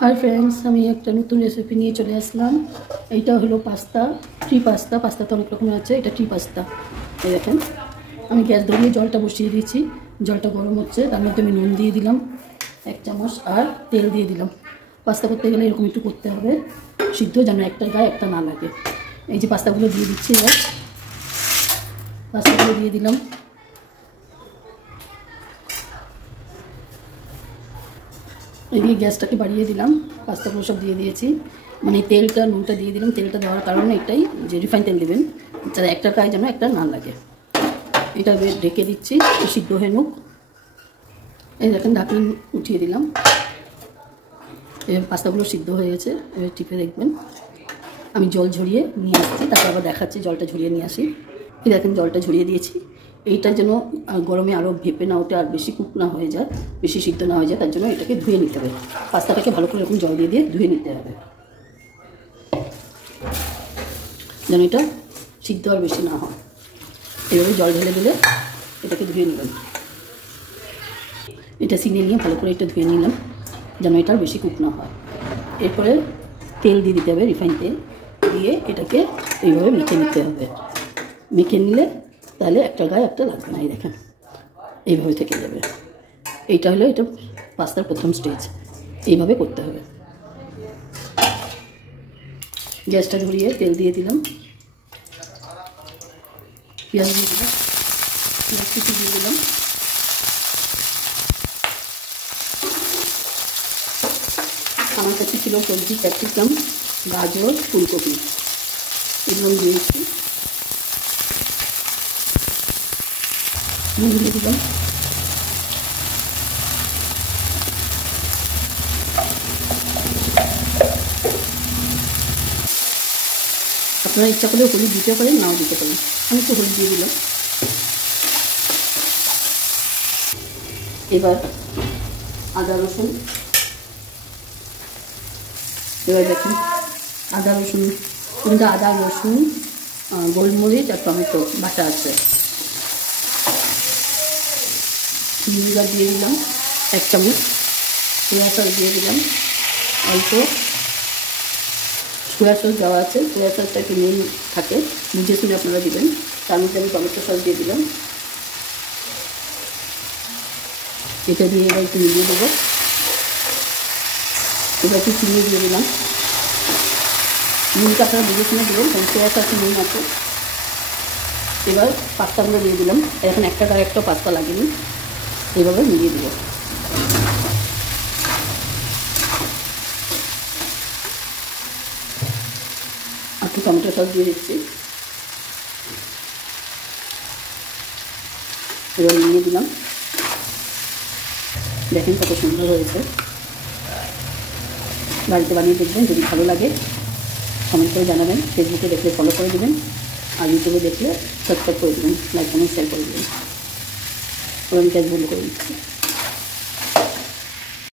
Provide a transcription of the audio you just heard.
Hi friends, हमें एक नतून रेसिपि निये चले आसलाम। एटा hello pasta, tree pasta. Pasta तो अनेक रकमेर आछे, एटा ट्री पास्ता। এই দেখেন আমি গ্যাস ধরিয়ে জলটা বসিয়ে দিয়েছি। জলটা গরম হচ্ছে, তার মধ্যে আমি নুন দিয়ে দিলাম 1 চামচ আর তেল দিয়ে দিলাম। পাস্তা করতে গেলে এরকম একটু করতে হবে, সিদ্ধ যেন একটা গায়ে একটা না লাগে। এই যে পাস্তাগুলো দিয়ে দিচ্ছি, এবার পাস্তাগুলো দিয়ে দিলাম। এদিকে গ্যাসটাকে বাড়িয়ে দিলাম, পাস্তাগুলো সব দিয়ে দিয়েছি। মানে তেলটা নুনটা দিয়ে দিলাম। তেলটা দেওয়ার কারণে এটাই যে রিফাইন তেল দেবেন, যাতে একটা গায়ে যেন একটা না লাগে। এটা ঢেকে দিচ্ছি, সিদ্ধ হয়ে নুক। এই দেখেন ঢাকনি উঠিয়ে দিলাম। এবার পাস্তাগুলো সিদ্ধ হয়ে গেছে। এবার টিপে দেখবেন আমি জল ঝরিয়ে নিয়ে আসছি, তারপর আবার দেখাচ্ছি জলটা ঝরিয়ে নিয়ে আসি। এই দেখেন জলটা ঝরিয়ে দিয়েছি। এইটা যেন গরমে আরও ভেপে না ওঠে আর বেশি কুক না হয়ে যায়, বেশি সিদ্ধ না হয়ে যায়, তার জন্য এটাকে ধুয়ে নিতে হবে। পাস্তাটাকে ভালো করে এরকম জল দিয়ে দিয়ে ধুয়ে নিতে হবে, যেন এটা সিদ্ধ আর বেশি না হয়। এভাবে জল ঢেলে দিলে এটাকে ধুয়ে নেবেন। এটা সিনে নিয়ে ভালো করে এটা ধুয়ে নিলাম, যেন এটা বেশি কুক না হয়। এরপরে তেল দিয়ে দিতে হবে, রিফাইন তেল দিয়ে এটাকে এইভাবে মেখে নিতে হবে। মেখে নিলে তাহলে একটা গায়ে একটা লাগবে না। এই দেখেন এইভাবে থেকে যাবে। এইটা হলো এটা পাস্তার প্রথম স্টেজ, এইভাবে করতে হবে। গ্যাসটা ধরিয়ে তেল দিয়ে দিলাম, পেঁয়াজ দিয়ে দিলাম, পেঁয়াজ কুচি দিয়ে দিলাম। আমার কাছে ছিল সবজি ক্যাপসিকাম, গাজর, ফুলকপি, এগুলো দিয়েছি। নুন দিয়ে দিলাম। আপনারা ইচ্ছা করলে হলুদ দিতে পারেন, নাও দিতে পারেন। আমি একটু হলুদ দিয়ে দিলাম। এবার আদা রসুন, এবার দেখুন আদা রসুন, কোনটা আদা রসুন, গোলমরিচ আর টমেটো বাটা আছে। ভিনেগার দিয়ে দিলাম 1 চামচ, সোয়া সস দিয়ে দিলাম অল্প। সোয়া সস দেওয়া আছে, সোয়া সসটা একটু নুন থাকে, বুঝে শুনে আপনারা দেবেন। তার মধ্যে আমি টমেটো সস দিয়ে দিলাম। এটা দিয়ে এবার একটু মিলিয়ে দেবো। এবার একটু চিনি দিয়ে দিলাম। নুনটা আপনারা বুঝে শুনে দেবেন, কারণ সোয়া সসে নুন আছে। এবার পাস্তাগুলো দিয়ে দিলাম। এখন একটা গায়ে একটা পাস্তা লাগেনি, এইভাবে মিলিয়ে দেবো। একটু টমেটো সস দিয়ে দিচ্ছি, এবার মিলিয়ে দিলাম। দেখেন কত সুন্দর হয়েছে। বাড়িতে বানিয়ে দেখবেন, যদি ভালো লাগে কমেন্ট করে জানাবেন। ফেসবুকে দেখলে ফলো করে দেবেন, আর ইউটিউবে দেখলে সাবস্ক্রাইব করে দেবেন, লাইক কমেন্ট শেয়ার করে দেবেন। এবার আমি গ্যাস বন্ধ করে দিচ্ছি।